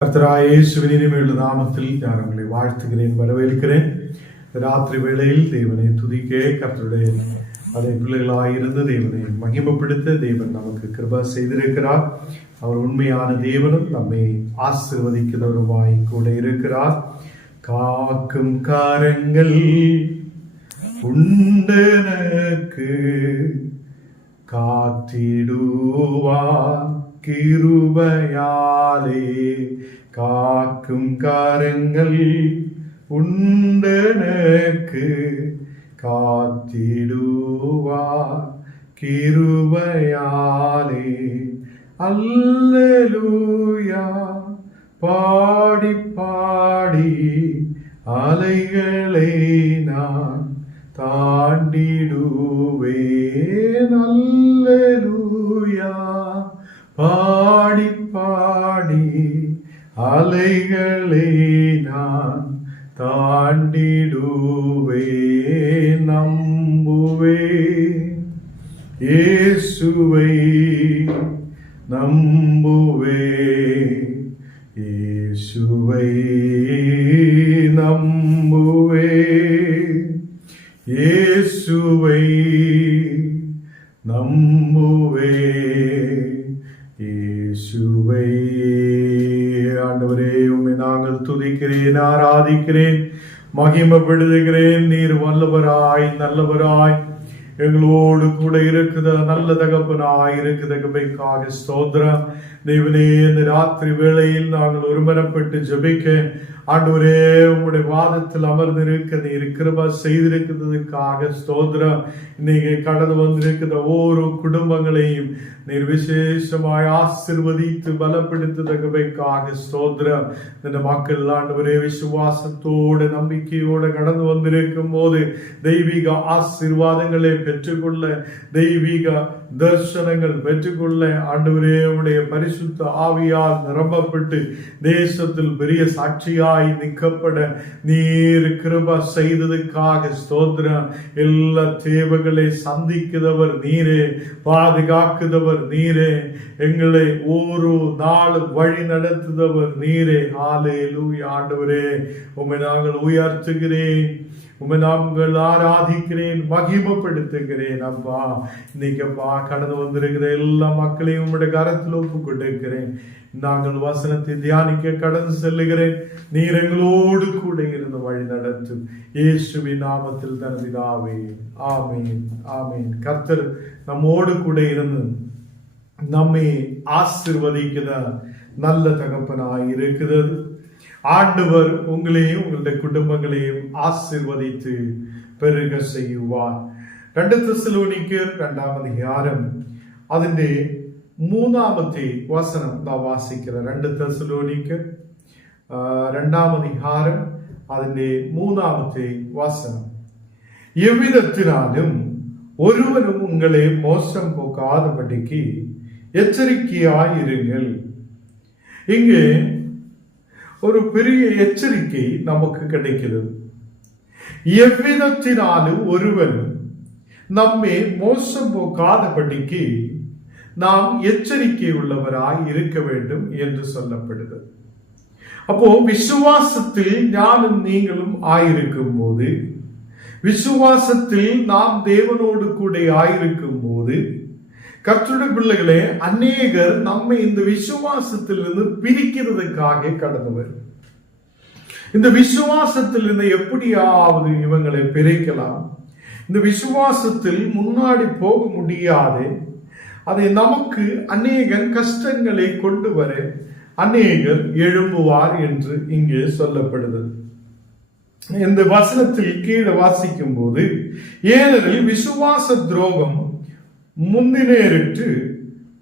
கர்த்தராகிய இயேசுவின் இனிமையுள்ள நாமத்தில் நான் உங்களை வாழ்த்துகிறேன், வரவேற்கிறேன். ராத்திரி வேளையில் தேவனை துதிக்க கர்த்தருடைய அதை பிள்ளைகளாயிருந்து தேவனை மகிமைப்படுத்த தேவன் நமக்கு கிருபை செய்திருக்கிறார். அவர் உண்மையான தேவனும் நம்மை ஆசீர்வதிக்கிறவருமாய் கூட இருக்கிறார். காக்கும் காரங்கள் உண்டனக்கு காத்திடுவார் கிருபையாலே. காக்கும் காரங்கள் உண்டனக்கு காத்திடுவார் கிருபையாலே. அல்லேலூயா பாடி பாடி அலைகளை நான் தாண்டிடுவேன். அல்லேலூயா பாடி பாடி அலைகளை நான் தாண்டிடுவேன். நம்புவேன் இயேசுவை, நம்புவேன் இயேசுவை, நம்புவேன் இயேசுவை, நம்புவேன் இயேசுவை. ஆண்டவரே, உம்மை நாங்கள் துதிக்கிறேன், ஆராதிக்கிறேன், மகிமைப்படுத்துகிறேன். நீர் வல்லவராய் நல்லவராய் எங்களோடு கூட இருக்குத நல்ல தகப்பனாய் இருக்குதகமைக்காக ஸ்தோத்திரம். தேவனே, இந்த ராத்திரி வேளையில் நாங்கள் ஒருமனப்பட்டு ஜெபிக்க ஆண்டவரே உங்களுடைய வாதத்தில் அமர்ந்திருக்க நீர் கிருபை செய்திருக்கிறதுக்காக ஸ்தோத்திரம். இன்னைக்கு கடந்து வந்திருக்கிற ஒவ்வொரு குடும்பங்களையும் நீர் விசேஷமாய் ஆசீர்வதித்து பலப்படுத்துதகமைக்காக ஸ்தோத்திரம். இந்த மக்கள் ஆண்டவரே விசுவாசத்தோடு நம்பிக்கையோடு கடந்து வந்திருக்கும் போது தெய்வீக ஆசீர்வாதங்களை பெற்றுக்கொள்ள, தெய்வீக தரிசனங்கள் பெற்றுக்கொள்ள ஆண்டவரே உடைய பரிசுத்த ஆவியால் நிரம்பப்பட்டு தேசத்தில் பெரிய சாட்சியாய் நிற்கப்பட நீர் கிருபை செய்ததுக்காக ஸ்தோத்திரம். எல்லா தேவைகளை சந்திக்கிறவர் நீரே, பாதுகாக்குதவர் நீரே, எங்களை ஒரு நாள் வழி நடத்துதவர் நீரே. ஹல்லேலூயா. ஆண்டவரே உம்மை நாங்கள் உயர்த்துகிறேன், உம்மை நாங்கள் ஆராதிக்கிறேன், மகிமைப்படுத்துகிறேன். அப்பா இன்னைக்கு அப்பா கடந்து வந்திருக்கிற எல்லா மக்களையும் உம்முடைய கரத்தில் ஒப்பு கொடுக்கிறேன். நாங்கள் வசனத்தை தியானிக்க கடந்து செல்லுகிறேன். நீர் எங்களோடு கூட இருந்து வழி நடத்தும் இயேசுவின் நாமத்தில் தன் பிதாவே, ஆமீன் ஆமீன். கர்த்தர் நம்மோடு கூட இருந்து நம்மை ஆசீர்வதிக்கிற நல்ல தகப்பனாய் இருக்கிறது. ஆண்டவர் உங்களையும் உங்களுடைய குடும்பங்களையும் ஆசீர்வதித்து பெருக செய்வார். 2 தெசலோனிக்கர் 2-ാം அதிகாரம் അതിന്റെ 3-ാമത്തെ വചനം നാം വാസിക്കുന്നത്. 2 തെസലോനിക്കർ 2-ാം அதிகாரம் അതിന്റെ 3-ാമത്തെ വചനം. எவ்விதத்தினாலும் ஒருவரும் உங்களை மோசம் போக்காதபடிக்கு எச்சரிக்கையாயிருங்கள். இங்கே ஒரு பெரிய எச்சரிக்கை நமக்கு கிடைக்கிறது. எவ்விதத்தினாலும் ஒருவரும் நம்மை மோசம் போக்காதபடிக்கு நாம் எச்சரிக்கை உள்ளவராய் இருக்க வேண்டும் என்று சொல்லப்படுகிறது. அப்போ விசுவாசத்தில் ஞானும் நீங்களும் ஆயிருக்கும் போது, விசுவாசத்தில் நாம் தேவனோடு கூட ஆயிருக்கும் போது, கர்த்தருடைய பிள்ளைகளே, அநேகர் நம்மை இந்த விசுவாசத்திலிருந்து பிரிக்கிறதுக்காக கடந்து வரும். இந்த விசுவாசத்திலிருந்து எப்படியாவது இவங்களை பிரிக்கலாம், இந்த விசுவாசத்தில் முன்னாடி போக முடியாது, அதை நமக்கு அநேக கஷ்டங்களை கொண்டு வர அநேகர் எழும்புவார் என்று இங்கே சொல்லப்படுகிறது. இந்த வசனத்தில் கீழே வாசிக்கும் போது, ஏனெனில் விசுவாச துரோகம் முந்தினேறிட்டு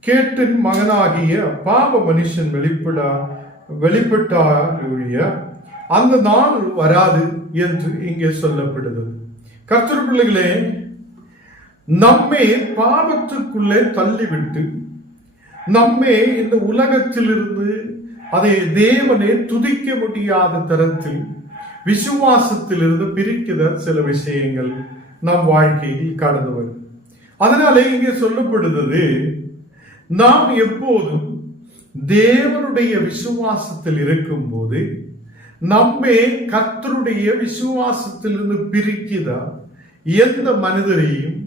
கேட்டின் மகனாகிய பாவ மனுஷன் வெளிப்பட்டாருடைய அந்த நாள் வராது என்று இங்கே சொல்லப்படுகிறது. கர்த்தர் பிள்ளைகளே, நம்மை பாவத்துக்குள்ளே தள்ளிவிட்டு நம்மை இந்த உலகத்திலிருந்து அதை தேவனை துதிக்க முடியாத தரத்தில் விசுவாசத்திலிருந்து பிரிக்கிற சில விஷயங்கள் நம் வாழ்க்கையில் கடந்து அதனாலே இங்கே சொல்லப்படுகிறது, நாம் எப்போதும் தேவனுடைய விசுவாசத்தில் இருக்கும் போது நம்மை கர்த்தருடைய விசுவாசத்திலிருந்து பிரிக்கிற எந்த மனிதரையும்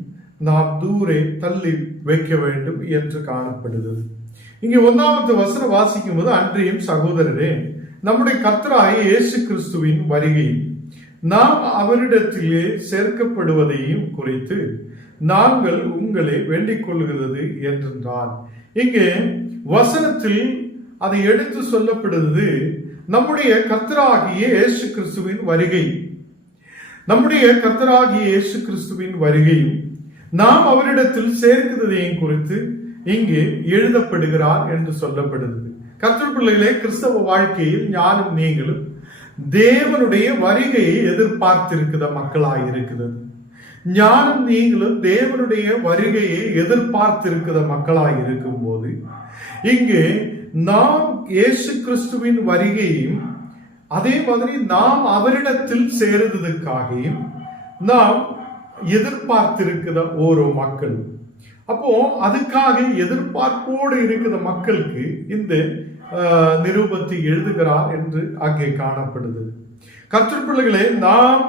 நாம் தூரே தள்ளி வைக்க வேண்டும் என்று காணப்படுகிறது. இங்கே 1வது வசனம் வாசிக்கும் போது, அன்றியும் சகோதரரே, நம்முடைய கர்த்தராகிய இயேசு கிறிஸ்துவின் வருகையில் நாம் அவரிடத்திலே சேர்க்கப்படுவதையும் குறித்து நாங்கள் உங்களை வேண்டிக் கொள்கிறது என்றால், இங்கே வசனத்தில் அதை எடுத்து சொல்லப்படுவது நம்முடைய கர்த்தராகிய இயேசு கிறிஸ்துவின் வருகை. நம்முடைய கர்த்தராகிய இயேசு கிறிஸ்துவின் வருகையும் நாம் அவரிடத்தில் சேர்க்கிறதையும் குறித்து இங்கே எழுதப்படுகிறார் என்று சொல்லப்படுகிறது. கர்த்தர் பிள்ளைகளே, கிறிஸ்தவ வாழ்க்கையில் ஞானம் நீங்களும் தேவனுடைய வருகையை எதிர்பார்த்திருக்கிற மக்களாய் இருக்கிறது. ஞானம் நீங்களும் தேவனுடைய வருகையை எதிர்பார்த்திருக்கிற மக்களாய் இருக்கும் போது, இங்கே நாம் இயேசு கிறிஸ்துவின் வருகையும் அதே மாதிரி நாம் அவரிடத்தில் சேருவதற்காகவும் நாம் எதிர்பார்த்திருக்கிற ஓரோ மக்கள். அப்போ அதுக்காக எதிர்பார்ப்போடு இருக்கிற மக்களுக்கு இந்த நிருபத்தை எழுதுகிறார் என்று அங்கே காணப்படுது. கர்த்தர் பிள்ளைகளே, நாம்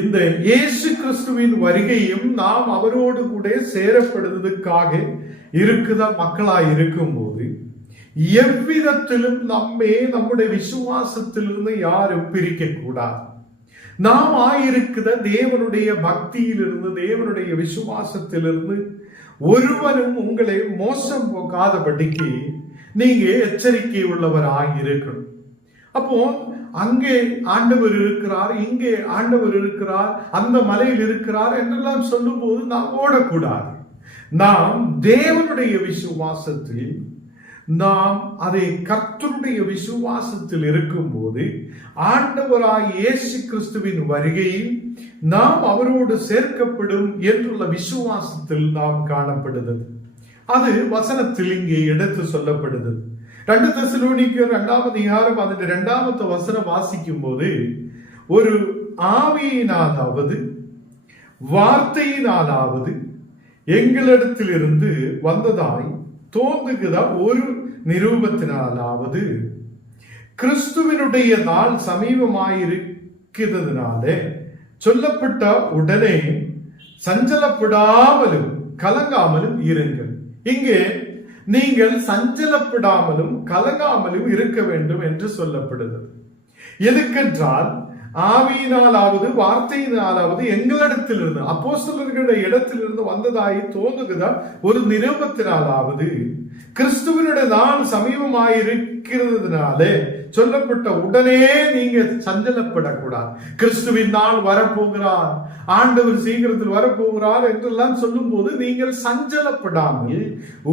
இந்த இயேசு கிறிஸ்துவின் வருகையும் நாம் அவரோடு கூட சேரப்படுவதற்காக இருக்கிற மக்களாய் இருக்கும் போது, எவ்விதத்திலும் நம்முடைய விசுவாசத்திலிருந்து யாரும் பிரிக்க கூடாது. நாம் ஆயிருக்கிற தேவனுடைய பக்தியிலிருந்து, தேவனுடைய விசுவாசத்திலிருந்து ஒருவரும் உங்களை மோசம் போகாதபடிக்கு நீங்க எச்சரிக்கை உள்ளவராக இருக்கணும். அப்போ அங்கே ஆண்டவர் இருக்கிறார், இங்கே ஆண்டவர் இருக்கிறார், அந்த மலையில் இருக்கிறார் என்றெல்லாம் சொல்லும் போது நாம் ஓடக்கூடாது. நாம் தேவனுடைய விசுவாசத்தில், நாம் அதை கர்த்தருடைய விசுவாசத்தில் இருக்கும் போது ஆண்டவராய் இயேசு கிறிஸ்துவின் வருகையில் நாம் அவரோடு சேர்க்கப்படும் என்றுள்ள விசுவாசத்தில் நாம் காணப்படுகிறது. அது வசனத்தில் இங்கே எடுத்து சொல்லப்படுகிறது. 2 தெசலோனிக்கேயர் 2வது அதிகாரம் அதில் 2வது வசனம் வாசிக்கும் போது, ஒரு ஆவியினாலாவது வார்த்தையினாலாவது எங்களிடத்திலிருந்து வந்ததாய் தோன்றுகிற ஒரு நிரூபத்தினாலாவது கிறிஸ்துவினுடைய நாள் சமீபமாயிருக்கிறதுனால சொல்லப்பட்ட உடனே சஞ்சலப்படாமலும் கலங்காமலும் இருங்கள். இங்கே நீங்கள் சஞ்சலப்படாமலும் கலங்காமலும் இருக்க வேண்டும் என்று சொல்லப்படுகிறது. எதுக்கென்றால், ஆவியினாலாவது வார்த்தையினாலாவது எங்களிடத்திலிருந்து, அப்போஸ்தலர்களுடைய இடத்திலிருந்து வந்ததாய் தோன்றுகிற ஒரு நிரூபத்தினாலாவது கிறிஸ்துவனுடைய நாள் சமீபமாயிருக்கிறதுனாலே சொல்லப்பட்ட உடனே நீங்க சஞ்சலப்படக்கூடாது. கிறிஸ்துவின் நாள் வரப்போகிறார், ஆண்டவர் சீக்கிரத்தில் வரப்போகிறார் என்றெல்லாம் சொல்லும் போது நீங்கள் சஞ்சலப்படாமல்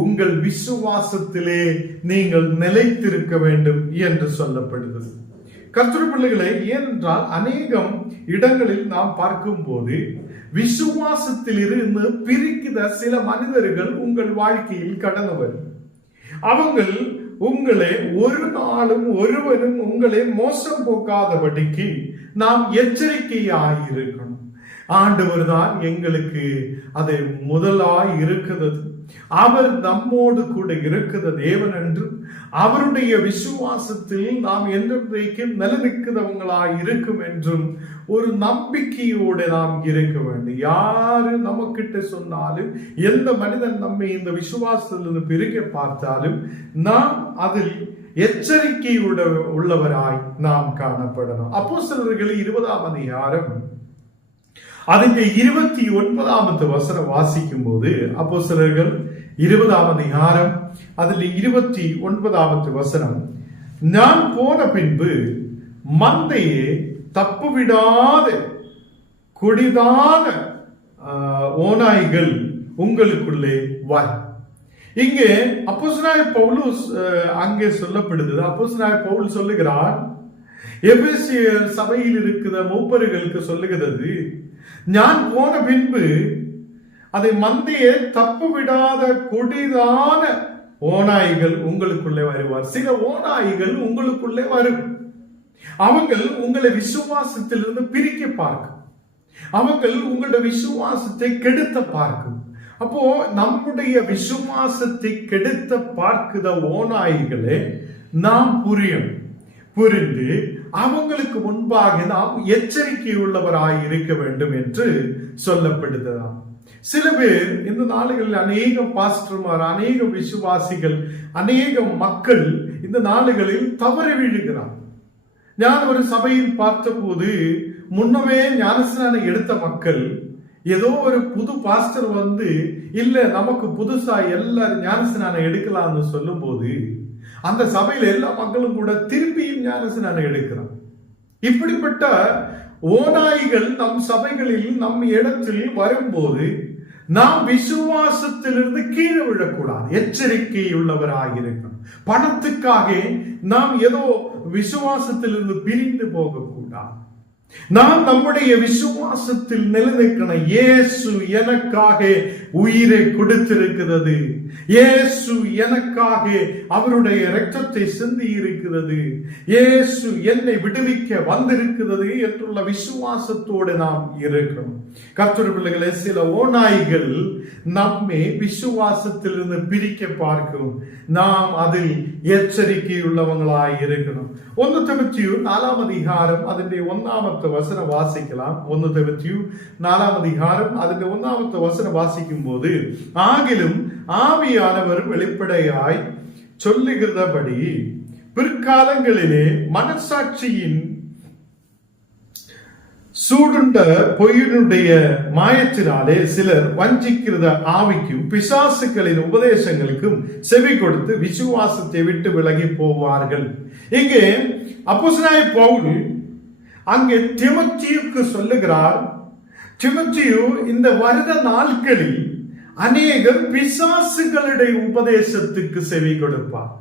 உங்கள் விசுவாசத்திலே நீங்கள் நிலைத்திருக்க வேண்டும் என்று சொல்லப்படுகிறது. கர்த்தர் பிள்ளைகளை, ஏனென்றால் அநேகம் இடங்களில் நாம் பார்க்கும் போது விசுவாசத்தில் இருந்து பிரிக்கிற சில மனிதர்கள் உங்கள் வாழ்க்கையில் கடந்தவர். அவங்கள் உங்களை ஒரு நாளும் ஒருவரும் உங்களை மோசம் போக்காதபடிக்கு நாம் எச்சரிக்கையாயிருக்கணும். ஆண்டவர் தான் எங்களுக்கு அதை முதலாய் இருக்கிறது. அவர் நம்மோடு கூட இருக்கிற தேவன் என்றும் அவருடைய விசுவாசத்தில் நாம் என்றைக்கும் நிலைநிற்கிறவங்களாய் இருக்கும் என்றும் ஒரு நம்பிக்கையோடு நாம் இருக்க வேண்டும். யாரு நமக்கிட்ட சொன்னாலும், எந்த மனிதன் நம்மை இந்த விசுவாசத்திலிருந்து பிரிக்க பார்த்தாலும் நாம் அதில் எச்சரிக்கை உள்ளவராய் நாம் காணப்படணும். அப்போஸ்தலர்கள் 20ஆம் அதிகாரம் அதில் 29வது வசனம் வாசிக்கும் போது, அப்போஸ்தலர்கள் 20ஆம் அதிகாரம் அதில் 29வது வசனம், நான் போன பின்பு மந்தையே தப்புவிடாத கொடிதான ஓநாய்கள் உங்களுக்குள்ளே வரும். இங்கே அப்போஸ்தலனாகிய பவுல் அங்கே சொல்லப்படுது. அப்போஸ்தலனாகிய பவுல் சொல்லுகிறார், எபேசியர் சபையில் இருக்கிற மூப்பர்களுக்கு சொல்லுகிறது, நான் போன பின்பு அதை மந்தையை தப்பு விடாத கொடிதான ஓநாய்கள் உங்களுக்குள்ளே வருவார். சில ஓநாய்கள் உங்களுக்குள்ளே வரும். அவங்கள் உங்களை விசுவாசத்திலிருந்து பிரிக்க பார்க்கும். அவங்கள் உங்களுடைய விசுவாசத்தை கெடுத்த பார்க்கும். அப்போ நம்முடைய விசுவாசத்தை கெடுத்த பார்க்கிற ஓநாய்களே நாம் புரிந்து அவங்களுக்கு முன்பாக நாம் எச்சரிக்கை உள்ளவராய் இருக்க வேண்டும் என்று சொல்லப்படுகிறதாம். சில பேர் இந்த நாடுகளில் அநேக பாஸ்டர்மார், அநேக விசுவாசிகள், அநேக மக்கள் இந்த நாடுகளில் தவறி விழுகிறார். நான் ஒரு சபையில் பார்த்தபோது முன்னமே ஞானஸ்நானம் எடுத்த மக்கள் ஏதோ ஒரு புது பாஸ்டர் வந்து இல்ல நமக்கு புதுசா எல்லாரும் ஞானஸ்நானம் எடுக்கலாம்னு சொல்லும் போது அந்த சபையில எல்லா மக்களும் கூட திருப்பியும் ஞானஸ்நானம் எடுக்கிறான். இப்படிப்பட்ட ஓநாய்கள் நம் சபைகளில் நம் இடத்தில் வரும்போது நாம் விசுவாசத்திலிருந்து கீழே விழக்கூடாது, எச்சரிக்கை உள்ளவராக இருக்கணும். பணத்துக்காக நாம் ஏதோ விசுவாசத்திலிருந்து பிரிந்து போகக்கூடாது. நாம் நம்முடைய விசுவாசத்தில் நிலைநிற்கணும். இயேசு எனக்காக உயிரை கொடுத்திருக்கிறது, இயேசு எனக்காக அவருடைய இரத்தத்தை சிந்தி இருக்கிறது, இயேசு என்னை விடுவிக்க வந்திருக்கிறது என்றுள்ள விசுவாசத்தோடு நாம் இருக்கணும். கர்த்தருடைய பிள்ளைகளே, சில ஓநாய்கள் நம்மை விசுவாசத்திலிருந்து பிரிக்க பார்க்கும். நாம் அதில் எச்சரிக்கை உள்ளவங்களாய் இருக்கணும். 1 திமோத்தேயு 4ஆம் அதிகாரம் அதிന്റെ 1ஆமത്തെ வசனம் வாசிக்கலாம். 1 திமோத்தேயு 4ஆம் அதிகாரம் அதிന്റെ 1ஆமത്തെ வசனம் வாசிக்கும் போது, ஆகிலும் ஆவியானவர் வெளிப்படையாய் சொல்லுகிறபடி பிற்காலங்களிலே மனசாட்சியின் சூடுண்ட பொய்யினுடைய மாயத்தினாலே சிலர் வஞ்சிக்கிறத ஆவிக்கும் பிசாசுகளின் உபதேசங்களுக்கும் செவி கொடுத்து விசுவாசத்தை விட்டு விலகி போவார்கள். இங்கே அப்போஸ்தலனாகிய பவுல் அங்கே தீமோத்தேயுவுக்கு சொல்லுகிறார், தீமோத்தேயு, இந்த வருட நாட்களில் அநேகர் பிசாசுகளுடைய உபதேசத்துக்கு செவி கொடுப்பார்.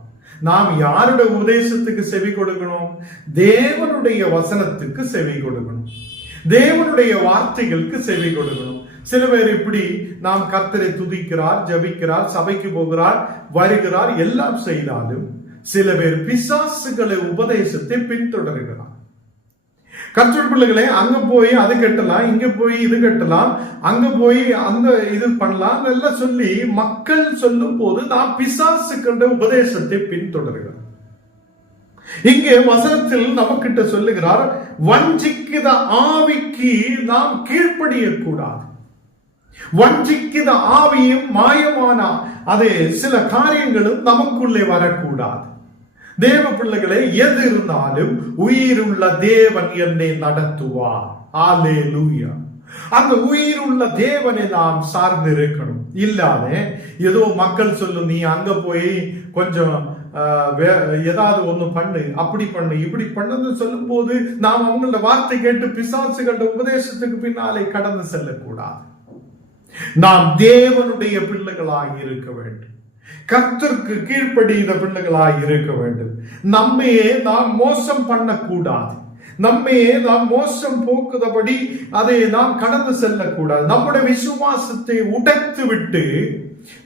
நாம் யாருடைய உபதேசத்துக்கு செவி கொடுக்கணும்? தேவனுடைய வசனத்துக்கு செவி கொடுக்கணும், தேவனுடைய வார்த்தைகளுக்கு செவி கொடுக்கணும். சில பேர் இப்படி நாம் கர்த்தரை துதிக்கிறார், ஜபிக்கிறார், சபைக்கு போகிறார், வருகிறார், எல்லாம் செய்தாலும் சில பேர் பிசாசுகளை உபதேசத்தை பின்தொடர்கிறார். கர்த்தருடைய பிள்ளைகளே, அங்க போய் அது கட்டலாம், இங்க போய் இது கட்டலாம், அங்க போய் அந்த இது பண்ணலாம் எல்லாம் சொல்லி மக்கள் சொல்லும் போது நாம் பிசாசுகளுடைய உபதேசத்தை பின்தொடர்கிறோம். இங்கே வசனத்தில் நமக்கிட்ட சொல்லுகிறார், வஞ்சிக்கிற ஆவிக்கு நாம் கீழ்ப்படிய கூடாது. வஞ்சிக்கிற ஆவியும் மாயமான அதே சில காரியங்களும் நமக்குள்ளே வரக்கூடாது. தேவ பிள்ளைகளே, எது இருந்தாலும் உயிருள்ள தேவன் என்னை நடத்துவார். அல்லேலூயா. அந்த உயிருள்ள தேவனை நாம் சார்ந்து இருக்கணும். இல்லாத ஏதோ மக்கள் சொல்லும், நீ அங்க போய் கொஞ்சம் ஏதாவது ஒண்ணு பண்ணு, அப்படி பண்ணு, இப்படி பண்ணுன்னு சொல்லும் போது நாம் அவங்களோட வார்த்தை கேட்டு பிசாசுகளோட உபதேசத்துக்கு பின்னாலே கடந்து செல்லக்கூடாது. நாம் தேவனுடைய பிள்ளைகளாக இருக்க வேண்டும், கர்த்தருக்கு கீழ்ப்படிந்த பிள்ளைகளாக இருக்க வேண்டும். நம்மையே நாம் மோசம் பண்ணக்கூடாது, நம்மையே நாம் மோசம் போக்குதபடி அதை நாம் கடந்து செல்லக்கூடாது. நம்முடைய விசுவாசத்தை உடைத்து விட்டு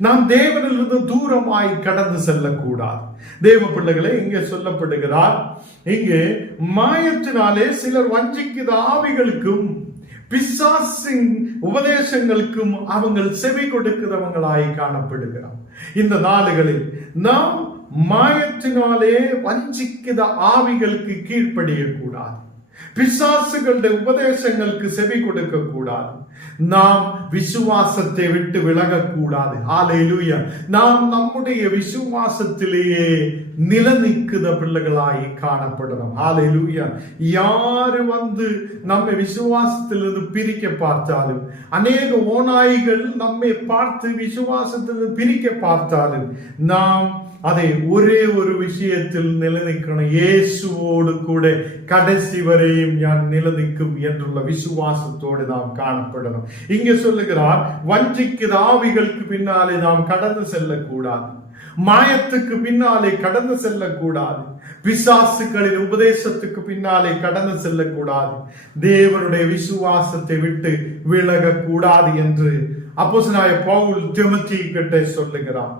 நாம் தேவனிலிருந்து தூரமாய் கடந்து செல்லக்கூடாது. தேவ பிள்ளைகளே, இங்கே சொல்லப்படுகிறார், இங்கே மாயத்தினாலே சிலர் வஞ்சிக்கிற ஆவிகளுக்கும் பிசாசின் உபதேசங்களுக்கும் அவங்கள் செவி கொடுக்கிறவங்களாய் காணப்படுகிறார். இந்த நாடுகளில் நாம் மாயத்தினாலே வஞ்சிக்கிற ஆவிகளுக்கு கீழ்ப்படிய கூடாது, பிசாசுகளுடைய உபதேசங்களுக்கு செவி கொடுக்க கூடாது, நாம் விசுவாசத்தை விட்டு விலகக்கூடாது. ஹல்லேலூயா. நாம் நம்முடைய விசுவாசத்திலேயே நிலைநிற்கிற பிள்ளைகளாய் காணப்படணும். ஹல்லேலூயா. யாரு வந்து நம்மை விசுவாசத்திலிருந்து பிரிக்க பார்த்தாலும், அநேக ஓநாய்கள் நம்மை பார்த்து விசுவாசத்திலிருந்து பிரிக்க பார்த்தாலும், நாம் அதை ஒரே ஒரு விஷயத்தில் நிலைநிற்கணும், இயேசுவோடு கூட கடைசி வரையும் நான் நிலைநிற்கும் என்றுள்ள விசுவாசத்தோடு நாம் காணப்படணும். இங்கே சொல்லுகிறார், வஞ்சிக்கிற ஆவிகளுக்கு பின்னாலே நாம் கடந்து செல்லக்கூடாது, மாயத்துக்கு பின்னாலே கடந்து செல்லக்கூடாது, பிசாசுகளின் உபதேசத்துக்கு பின்னாலே கடந்து செல்லக்கூடாது, தேவனுடைய விசுவாசத்தை விட்டு விலகக்கூடாது என்று அப்போஸ்தலனாகிய பவுல் தீமோத்தேயு கிட்ட சொல்லுகிறார்.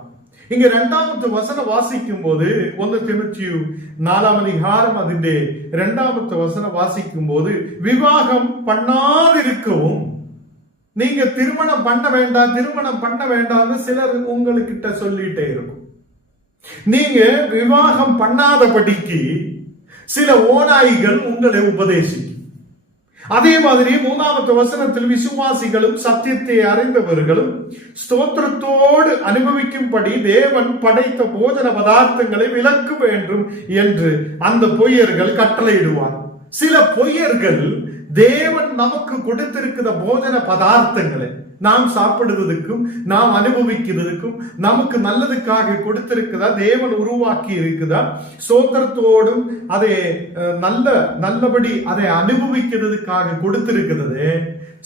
இங்க 2வது வசனம் வாசிக்கும் போது 1 தீமோத்தேயு 4ஆம் அதிகாரம் அதிന്റെ 2வது வசனம் வாசிக்கும் போது, விவாகம் பண்ணாதிருக்கவும் நீங்க திருமணம் பண்ண வேண்டாம், திருமணம் பண்ண வேண்டாம்னு சிலர் உங்ககிட்ட சொல்லிட்டே இருக்கும். நீங்க விவாகம் பண்ணாதபடிக்கு சில ஓநாய்கள் உங்களை உபதேசிக்கும். அதே மாதிரி 3வது வசனத்தில் விசுவாசிகளும் சத்தியத்தை அறிந்தவர்களும் ஸ்தோத்திரத்தோடு அனுபவிக்கும்படி தேவன் படைத்த போஜன பதார்த்தங்களை விலக்க வேண்டும் என்று அந்த பொய்யர்கள் கட்டளையிடுவார். சில பொய்யர்கள் தேவன் நமக்கு கொடுத்திருக்கிற போஜன பதார்த்தங்களை நாம் சாப்பிடுவதற்கும் நாம் அனுபவிக்கிறதுக்கும் நமக்கு நல்லதுக்காக கொடுத்திருக்கிறதா, தேவன் உருவாக்கி இருக்குதா, சோத்திரத்தோடும் அதை நல்லபடி அதை அனுபவிக்கிறதுக்காக கொடுத்திருக்கிறது.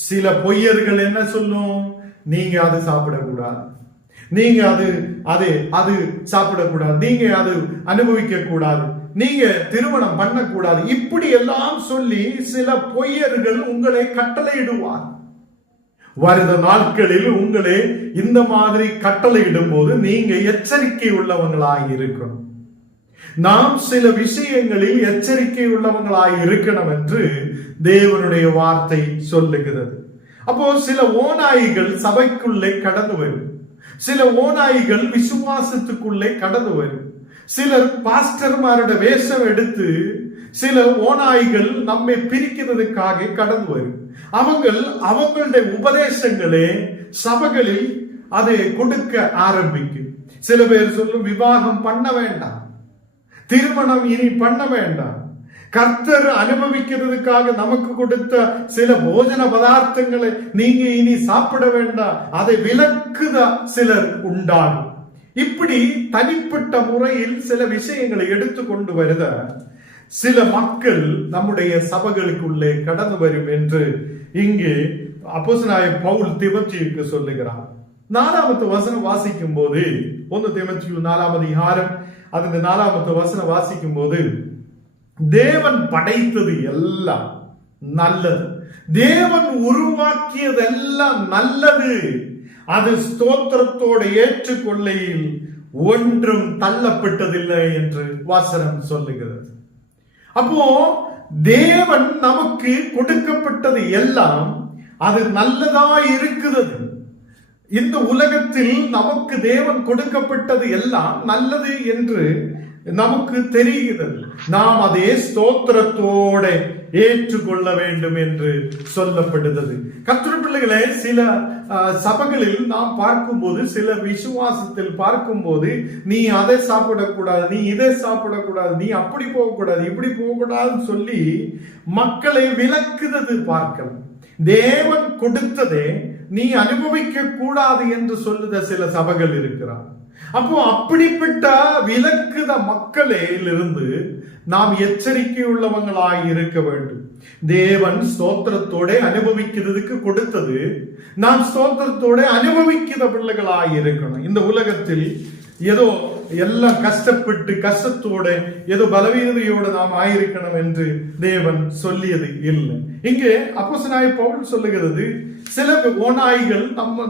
சில பொய்யர்கள் என்ன சொல்லும், நீங்க அது சாப்பிடக்கூடாது, நீங்க அது சாப்பிடக்கூடாது, நீங்க அது அனுபவிக்க கூடாது, நீங்க திருமணம் பண்ணக்கூடாது, இப்படி எல்லாம் சொல்லி சில பொய்யர்கள் உங்களை கட்டளையிடுவார். வருட நாட்களில் உங்களை இந்த மாதிரி கட்டளையிடும் போது நீங்க எச்சரிக்கை உள்ளவங்களாய் இருக்கணும். நாம் சில விஷயங்களில் எச்சரிக்கை உள்ளவங்களாய் இருக்கணும் என்று தேவனுடைய வார்த்தை சொல்லுகிறது. அப்போ சில ஓநாய்கள் சபைக்குள்ளே கடந்து வரும், சில ஓநாய்கள் விசுவாசத்துக்குள்ளே கடந்து வரும். சிலர் பாஸ்டர்மாரோட வேஷம் எடுத்து சில ஓநாய்கள் நம்மை பிரிக்கிறதுக்காக கடந்து வரும். அவங்களுடைய உபதேசங்களே சபைகளில் அதை கொடுக்க ஆரம்பிக்கும். சில பேர் சொல்லும், விவாகம் பண்ண வேண்டாம், திருமணம் இனி பண்ண வேண்டாம், கர்த்தர் அனுபவிக்கிறதுக்காக நமக்கு கொடுத்த சில போஜன பதார்த்தங்களை நீங்க இனி சாப்பிட வேண்டாம், அதை விலக்குத சிலர் உண்டாகும். இப்படி தனிப்பட்ட முறையில் சில விஷயங்களை எடுத்துக்கொண்டு வருத சில மக்கள் நம்முடைய சபைகளுக்குள்ளே கடந்து வரும் என்று இங்கே அப்போஸ்தலனாகிய பவுல் தீமோத்தேயுவுக்கு சொல்லுகிறார். 4வது வசனம் வாசிக்கும் போது 1 தீமோத்தேயு 4வது அதிகாரம் அதன் 4வது வசனம் வாசிக்கும் போது, தேவன் படைத்தது எல்லாம் நல்லது, தேவன் உருவாக்கியதெல்லாம் நல்லது, அது ஸ்தோத்திரத்தோடு ஏற்றுக்கொள்ளையில் ஒன்றும் தள்ளப்பட்டதில்லை என்று வசனம் சொல்லுகிறது. அப்போ தேவன் நமக்கு கொடுக்கப்பட்டது எல்லாம் அது நல்லதா இருக்கிறது. இந்த உலகத்தில் நமக்கு தேவன் கொடுக்கப்பட்டது எல்லாம் நல்லது என்று நமக்கு தெரிகிறது. நாம் அதே ஸ்தோத்திரத்தோட ஏற்றுக்கொள்ள வேண்டும் என்று சொல்லப்படுகிறது. கர்த்தருடைய பிள்ளைகளே, சில சபைகளில் நாம் பார்க்கும்போது, சில விசுவாசத்தில் பார்க்கும்போது, நீ அதை சாப்பிடக்கூடாது, நீ இதை சாப்பிடக்கூடாது, நீ அப்படி போகக்கூடாது, இப்படி போகக்கூடாதுன்னு சொல்லி மக்களை விலக்குறது பார்க்கலாம். தேவன் கொடுத்ததே நீ அனுபவிக்க கூடாது என்று சொல்லுத சில சபைகள் இருக்கிறார். அப்போ அப்படிப்பட்ட விலக்குத மக்களிலிருந்து நாம் எச்சரிக்கை உள்ளவங்களாய் இருக்க வேண்டும். தேவன் ஸ்தோத்திரத்தோட அனுபவிக்கிறதுக்கு கொடுத்தது நாம் ஸ்தோத்திரத்தோட அனுபவிக்கிற பிள்ளைகளாய் இருக்கணும். இந்த உலகத்தில் ஏதோ எல்லாம் கஷ்டப்பட்டு கஷ்டத்தோட ஏதோ பலவீனதையோடு நாம் ஆயிருக்கணும் என்று தேவன் சொல்லியது இல்லை. இங்கே அப்போஸ்தலனாகிய பவுல் சொல்லுகிறது, சில ஓநாய்கள்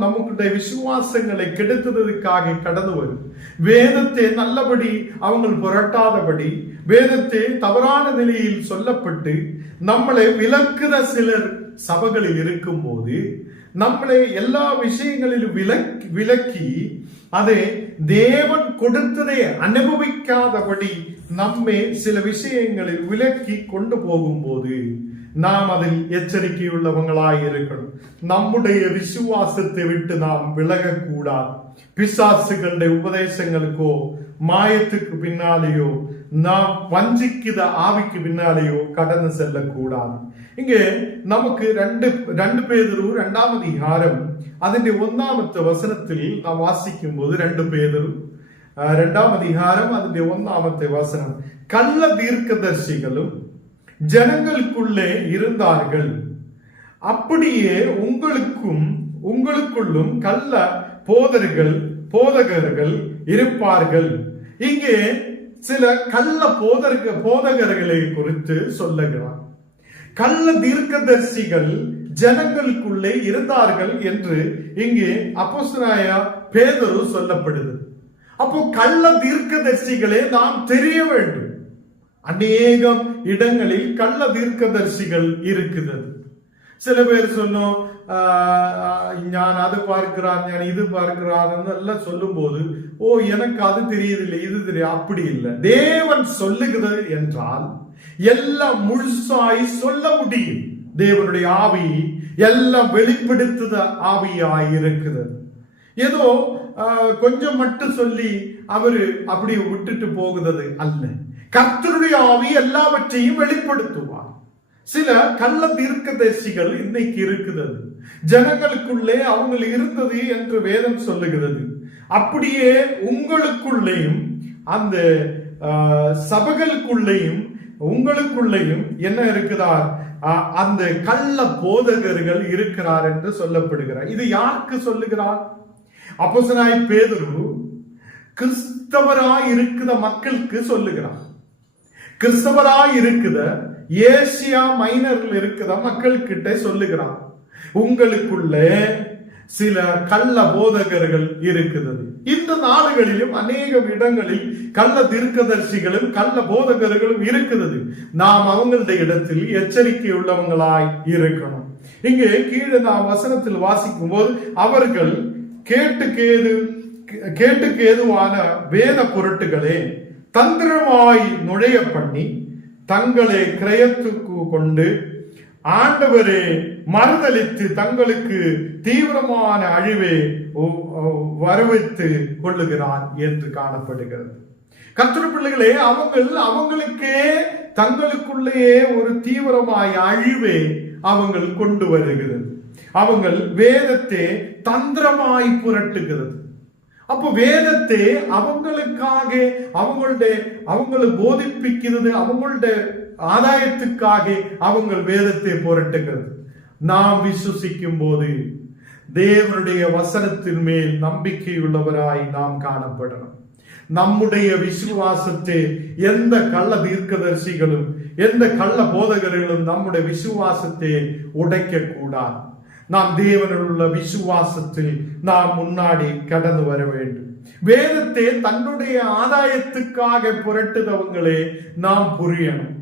நமக்குடைய விசுவாசங்களை கெடுத்ததுக்காக கடந்து வரும். வேதத்தை நல்லபடி அவங்க புரட்டாதபடி, வேதத்தை தவறான நிலையில் சொல்லப்பட்டு நம்மளை விலக்குற சிலர் சபைகளில் இருக்கும் போது, நம்மளை எல்லா விஷயங்களிலும் விலக்கி அதை தேவன் கொடுத்ததை அனுபவிக்காதபடி நம்மை சில விஷயங்களில் விலக்கி கொண்டு போகும்போது நாம் அதில் எச்சரிக்கை உள்ளவங்களாய் இருக்கணும். நம்முடைய விசுவாசத்தை விட்டு நாம் விலகக்கூடாது. பிசாசுகளுடைய உபதேசங்களுக்கோ மாயத்துக்கு பின்னாலேயோ நாம் வஞ்சிக்கிற ஆவிக்கு பின்னாலேயோ கடந்து செல்லக்கூடாது. இங்கே நமக்கு 2 பேதுரு 2வது அதிகாரம் അതിന്റെ 1ാമത്തെ வசனத்தில் நாம் வாசிக்கும் போது 2 பேதுரு 2ாம் அதிகாரம் അതിന്റെ 1ாமത്തെ வசனம், கள்ள தீர்க்கதரிசிகளும் ஜனங்களுக்குள்ளே இருந்தார்கள், அப்படியே உங்களுக்குள்ளும் கள்ள போதகர்கள் இருப்பார்கள். இங்கே சில கள்ள போதகர்களை குறித்து சொல்லுகிறார். கள்ள தீர்க்கதரிசிகள் ஜனங்களுக்குள்ளே இருந்தார்கள் என்று இங்கே அப்போஸ்தலனாகிய பேதுரு சொல்லப்படுது. அப்போ கள்ள தீர்க்கதரிசிகளே நாம் தெரிய வேண்டும். அநேகம் இடங்களில் கள்ள தீர்க்கதரிசிகள் இருக்கிறது. சில பேர் சொன்னோம் ஞான் அது பார்க்கிறார், ஞான் இது பார்க்கிறார் எல்லாம் சொல்லும் போது, ஓ எனக்கு அது தெரியுதில்லை இது தெரியும், அப்படி இல்லை. தேவன் சொல்லுகிறது என்றால் எல்லாம் முழுசாய் சொல்ல முடியும். தேவனுடைய ஆவி எல்லாம் வெளிப்படுத்துத ஆவியாய் இருக்கிறது. ஏதோ கொஞ்சம் மட்டும் சொல்லி அவரு அப்படி விட்டுட்டு போகுது அல்ல. கர்த்தருடைய ஆவி எல்லாவற்றையும் வெளிப்படுத்துவார். சில கள்ள தீர்க்கதரிசிகள் இன்னைக்கு இருக்கிறது, ஜனங்களுக்குள்ளே அவங்க இருந்தது என்று வேதம் சொல்லுகிறது. அப்படியே உங்களுக்குள்ளேயும் அந்த சபைகளுக்குள்ளேயும் உங்களுக்குள்ளேயும் என்ன இருக்கிறார், அந்த கள்ள போதகர்கள் இருக்கிறார் என்று சொல்லப்படுகிறார். இது யாருக்கு சொல்லுகிறார்? அப்போஸ்தலனாகிய பேதுரு கிறிஸ்தவராய் இருக்கிற மக்களுக்கு சொல்லுகிறார். கிறிஸ்தவராய் இருக்கிற ஏசியா மைனர்ல இருக்கிற மக்கள் கிட்ட சொல்லுகிறார், உங்களுக்குள்ளே சில கள்ள போதகர்கள் இருக்கிறது. இந்த நாடுகளிலும் அநேக இடங்களில் கள்ள தீர்க்கதரிசிகளும் கள்ள போதகர்களும் இருக்கிறது. நாம் அவங்களுடைய இடத்தில் எச்சரிக்கை உள்ளவங்களாய் இருக்கணும். இங்கே கீழே நாம் வசனத்தில் வாசிக்கும் போது, அவர்கள் கேட்டுக்கு ஏதுவான வேத பொருட்டுகளே தந்திரமாய் நுழைய பண்ணி தங்களை கிரயத்துக்கு கொண்டு ஆண்டவரே மறுதலித்து தங்களுக்கு தீவிரமான அழிவை வரவைத்து கொள்ளுகிறார் என்று காணப்படுகிறது. கர்த்தருடைய பிள்ளைகளே, அவங்களுக்கே தங்களுக்குள்ளேயே ஒரு தீவிரமாய் அழிவை அவங்கள் கொண்டு வருகிறது. அவங்கள் வேதத்தை தந்திரமாய் புரட்டுகிறது. அப்போ வேதத்தை அவங்களுக்காக அவங்களை போதிப்பிக்கிறது, அவங்களுடைய ஆதாயத்துக்காக அவங்கள் வேதத்தை புரட்டுகிறது. நாம் விசுவாசிக்கும் போது தேவனுடைய வசனத்தின் மேல் நம்பிக்கையுள்ளவராய் நாம் காணப்படணும். நம்முடைய விசுவாசத்தை எந்த கள்ள தீர்க்கதரிசிகளும் எந்த கள்ள போதகர்களும் நம்முடைய விசுவாசத்தை உடைக்க கூடாது. நாம் தேவனில் உள்ள விசுவாசத்தில் நாம் முன்னாடி கடந்து வர வேண்டும். வேதத்தை தன்னுடைய ஆதாயத்துக்காக புரட்டுதவங்களே நாம் புரியணும்.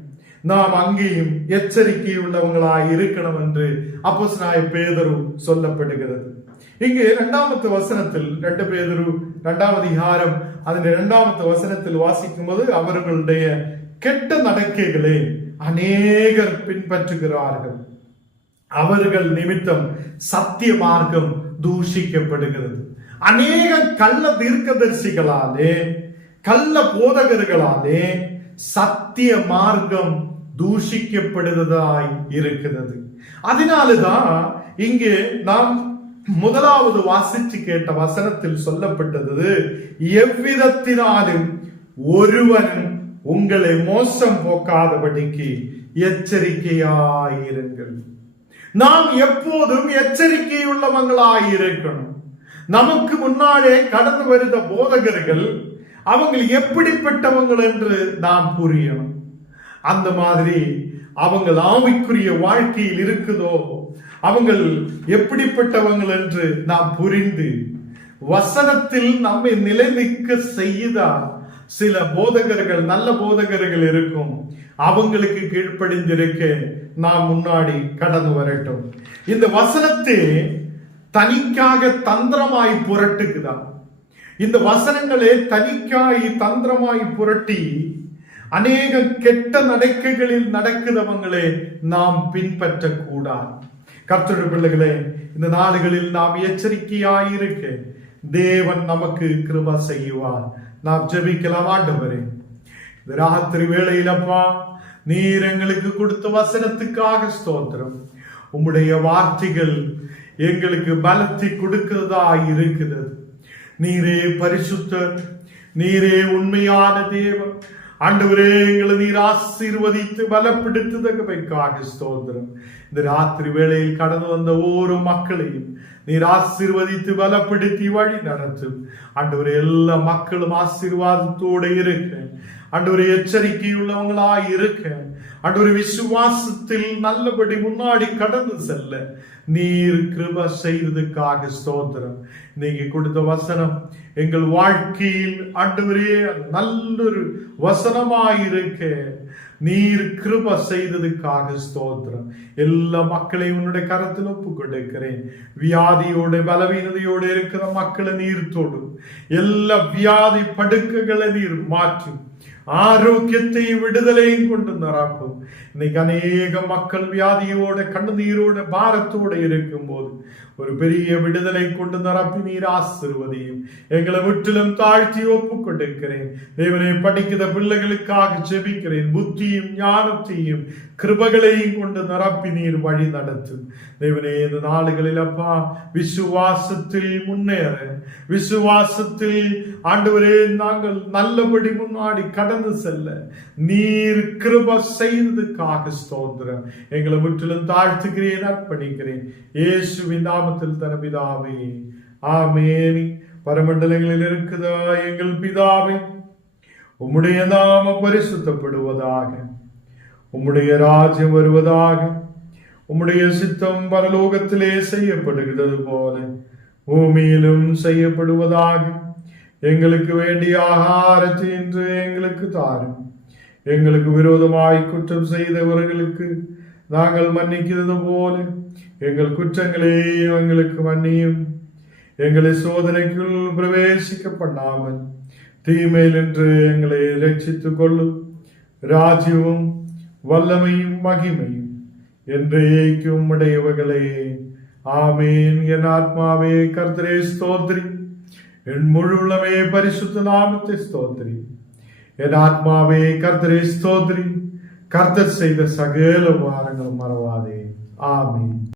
நாம் அங்கேயும் எச்சரிக்கை உள்ளவங்களாய் இருக்கணும் என்று அப்போஸ்தலனாகிய பேதுரு சொல்லப்படுகிறது. இங்கு 2வது வசனத்தில் 2 பேதுரு 2வது அதிகாரம் அதன் 2வது வசனத்தில் வாசிக்கும் போது, அவர்களுடைய கெட்ட நடக்கைகளை அநேகர் பின்பற்றுகிறார்கள், அவர்கள் நிமித்தம் சத்திய மார்க்கம் தூஷிக்கப்படுகிறது. அநேக கள்ள தீர்க்கதரிசிகளாலே கள்ள போதகர்களாலே சத்திய மார்க்கம் தூஷிக்கப்படுவதாய் இருக்கிறது. அதனாலதான் இங்கே நாம் முதலாவது வாசிச்சு கேட்ட வசனத்தில் சொல்லப்பட்டது, எவ்விதத்தினாலும் ஒருவனும் உங்களை மோசம் போக்காதபடிக்கு எச்சரிக்கையாயிருங்கள். நாம் எப்போதும் எச்சரிக்கை உள்ளவங்களாய் இருக்கணும். நமக்கு முன்னாலே கடந்து வருத போதகர்கள் அவங்க எப்படிப்பட்டவங்கள் என்று நாம் புரியணும். அந்த மாதிரி அவங்க ஆவிக்குரிய வாழ்க்கையில் இருக்குதோ அவங்கள் எப்படிப்பட்டவங்கள் என்று நாம் புரிந்து வசனத்தில் நம்மை நிலைநிற்க செய்தால் சில போதகர்கள் நல்ல போதகர்கள் இருக்கும், அவங்களுக்கு கீழ்ப்படிந்திருக்க நாம் முன்னாடி கடந்து வரட்டும். இந்த வசனத்தை தனிக்காக தந்திரமாய் புரட்டுக்குதான். இந்த வசனங்களே தனிக்காய் தந்திரமாய் புரட்டி அநேக கெட்ட நடக்கைகளில் நடக்கிறவங்களே நாம் பின்பற்ற கூடாது. கர்த்தருடைய பிள்ளைகளே, இந்த நாடுகளில் நாம் எச்சரிக்கையாயிருக்க தேவன் நமக்கு கிருபை செய்வார். நாம் ஜெபிக்கலாம். ஆண்டவரே, இந்த ராத்திரி வேளையிலப்பா நீர் எங்களுக்கு கொடுத்த வசனத்துக்காக ஸ்தோத்திரம். உம்முடைய வார்த்தைகள் எங்களுக்கு பலத்தை கொடுக்கிறதா இருக்கிறது. நீரே பரிசுத்தர், நீரே உண்மையான தேவன். ஆண்டவரே, எங்களை நீர் ஆசீர்வதித்து பலப்படுத்துவதற்காக ஸ்தோத்திரம். இந்த ராத்திரி வேளையில் கடந்து வந்த ஒவ்வொரு மக்களையும் நீர் ஆசீர்வதித்து பலப்படுத்தி வழி நடத்தும். ஆண்டவரே, எல்லா மக்களும் ஆசீர்வாதத்தோடு இருக்க, ஆண்டவரே எச்சரிக்கை உள்ளவங்களாய் இருக்க, ஆண்டவரே விசுவாசத்தில் நல்லபடி முன்னாடி கடந்து செல்ல நீர் கிருபை செய்ததுக்காக ஸ்தோத்திரம். நீங்க கொடுத்த வசனம் எங்கள் வாழ்க்கையில் ஆண்டவரே நல்லொரு வசனமாயிருக்க நீர் கிருபை செய்ததுக்காக ஸ்தோத்திரம். எல்லா மக்களையும் உன்னுடைய கரத்தில் ஒப்பு கொடுக்கிறேன். வியாதியோட பலவீனதையோடு இருக்கிற மக்களை நீர் தொடும். எல்லா வியாதி படுக்கைகளை நீர் மாற்றும். ஆரோக்கியத்தை விடுதலையும் கொண்டு நிரப்பும். இன்னைக்கு அநேக மக்கள் வியாதியோட கண்ணீரோட பாரத்தோட இருக்கும் போது ஒரு பெரிய விடுதலை கொண்டு நிரப்பி நீர் ஆசீர்வதியும். எங்களை முற்றிலும் தாழ்த்தி ஒப்பு கொடுக்கிறேன். தேவனே, படிக்கிற பிள்ளைகளுக்காக ஜெபிக்கிறேன். புத்தியும் ஞானத்தையும் கிருபைகளையும் கொண்டு நிரப்பி நீர் வழி நடத்தும். தேவனே, இந்த நாளுகளில் அப்பா விசுவாசத்தில் முன்னேற, விசுவாசத்தில் ஆண்டவரே நாங்கள் நல்லபடி முன்னாடி கடந்து செல்ல நீர் கிருபை செய்ததுக்காக ஸ்தோத்திரம். எங்களை முற்றிலும் தாழ்த்துகிறேன், அர்ப்பணிக்கிறேன். இயேசுவின் நாமத்தில் தரபிதாவே, ஆமென். பரமண்டலங்களில் இருக்குதா எங்கள் பிதாவே, உம்முடைய நாமம் பரிசுத்தப்படுவதாக, உம்முடைய ராஜ்யம் வருவதாக, உம்முடைய சித்தம் பரலோகத்திலே செய்யப்படுகிறது போல பூமியிலும் செய்யப்படுவதாக. எங்களுக்கு வேண்டிய ஆகாரத்தை இன்று எங்களுக்கு தாரும். எங்களுக்கு விரோதமாய் குற்றம் செய்தவர்களுக்கு நாங்கள் மன்னிக்கிறது போல எங்கள் குற்றங்களே எங்களுக்கு மன்னியும். எங்களை சோதனைக்குள் பிரவேசிக்க பண்ணாமல் தீமையில் என்று எங்களை ரட்சித்துக் கொள்ளும். ராஜ்யமும் வல்லமையும் மகிமையும் என்றைக்கும் உடையவர்களே, ஆமேன். என் ஆத்மாவே கர்த்தரே ஸ்தோத்திரி, என் முழு உள்ளமே பரிசுத்த நாமத்தை ஸ்தோத்திரி. என் ஆத்மாவே கர்த்தரே ஸ்தோத்திரி, கர்த்தர் செய்த சகல உபகாரங்களும் மறவாதே. ஆமேன்.